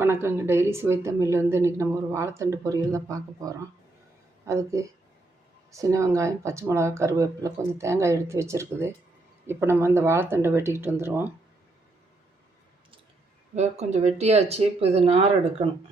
வணக்கங்க. டெய்லி சுவை தமிழ்லேருந்து இன்றைக்கி நம்ம ஒரு வாழைத்தண்டு பொரியல் தான் பார்க்க போகிறோம். அதுக்கு சின்ன வெங்காயம், பச்சை மிளகா, கருவேப்பிலை, கொஞ்சம் தேங்காய் எடுத்து வச்சுருக்குது. இப்போ நம்ம இந்த வாழைத்தண்டை வெட்டிக்கிட்டு வந்துடுவோம். கொஞ்சம் வெட்டியாச்சு. இப்போ இது நார் எடுக்கணும்.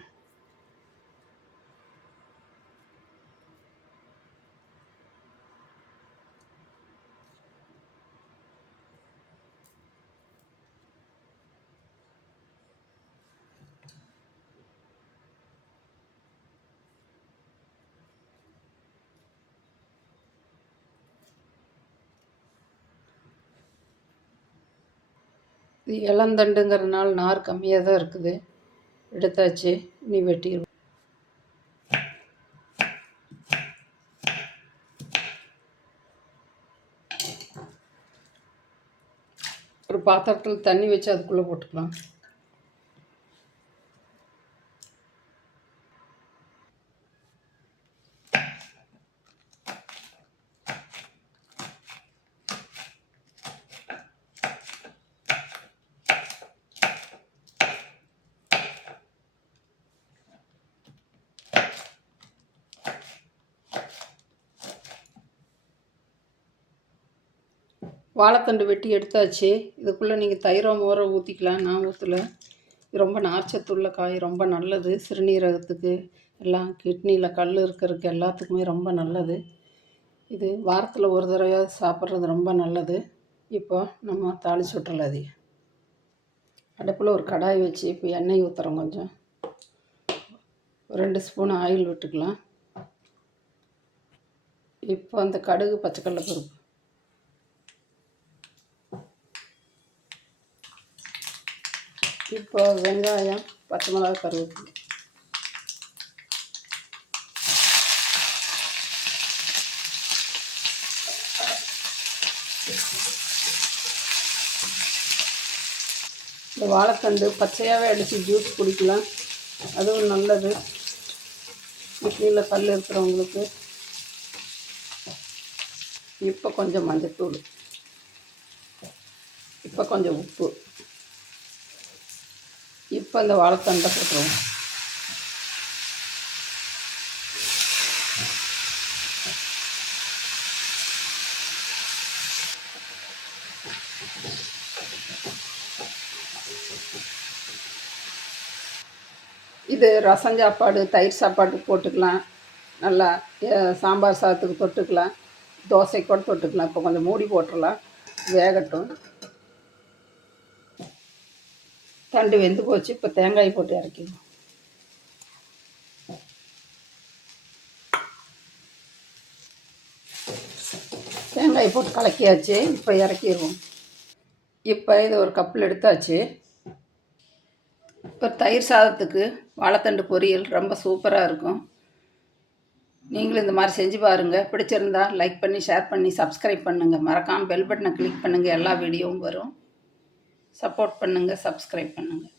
இது இளந்தண்டுங்கிறதுனால நார் கம்மியாக தான் இருக்குது. எடுத்தாச்சு. நீ வெட்டிடுவோம். ஒரு பாத்திரத்தில் தண்ணி வச்சு அதுக்குள்ளே போட்டுக்கலாம். வாழைத்தண்டு வெட்டி எடுத்தாச்சு. இதுக்குள்ளே நீங்கள் தயிரோ மோரோ ஊற்றிக்கலாம். நான் ஊற்றலை. ரொம்ப நார்ச்சத்துள்ள காய், ரொம்ப நல்லது. சிறுநீரகத்துக்கு எல்லாம், கிட்னியில் கல் இருக்கிறதுக்கு எல்லாத்துக்குமே ரொம்ப நல்லது. இது வாரத்தில் ஒரு தடவையாவது சாப்பிட்றது ரொம்ப நல்லது. இப்போ நம்ம தாளிச்சு விட்டுறலாம். அது அடுப்பில் ஒரு கடாய் வச்சு இப்போ எண்ணெய் ஊற்றுறோம். கொஞ்சம் 2 ஸ்பூன் ஆயில் விட்டுக்கலாம். இப்போ அந்த கடுகு, பச்சைக்கடலை பருப்பு, இப்போ வெங்காயம், பச்சை மிளகா, கருவேப்பிலை, இந்த வாழைத்தண்டு பச்சையாகவே அடித்து ஜூஸ் குடிக்கலாம். அதுவும் நல்லது கிட்னியில் கல் இருக்கிறவங்களுக்கு. இப்போ கொஞ்சம் மஞ்சத்தூள், இப்போ கொஞ்சம் உப்பு, இப்போ இந்த வாழைத்தண்டை போட்டுருவோம். இது ரசம் சாப்பாடு, தயிர் சாப்பாடு போட்டுக்கலாம். நல்லா சாம்பார் சாதத்துக்கு தொட்டுக்கலாம், தோசைக்கு கூட தொட்டுக்கலாம். இப்போ கொஞ்சம் மூடி போட்டுடலாம், வேகட்டும். தண்டு வெந்து போச்சு. இப்போ தேங்காய் போட்டு இறக்கிடுவோம். தேங்காய் போட்டு கலக்கியாச்சு. இப்போ இறக்கிடுவோம். இப்போ இது ஒரு கப்பில் எடுத்தாச்சு. இப்போ தயிர் சாதத்துக்கு வாழைத்தண்டு பொரியல் ரொம்ப சூப்பராக இருக்கும். நீங்களும் இந்த மாதிரி செஞ்சு பாருங்கள். பிடிச்சிருந்தா லைக் பண்ணி, ஷேர் பண்ணி, சப்ஸ்கிரைப் பண்ணுங்கள். மறக்காமல் பெல் பட்டனை கிளிக் பண்ணுங்கள். எல்லா வீடியோவும் வரும். சப்போர்ட் பண்ணுங்கள், சப்ஸ்கிரைப் பண்ணுங்கள்.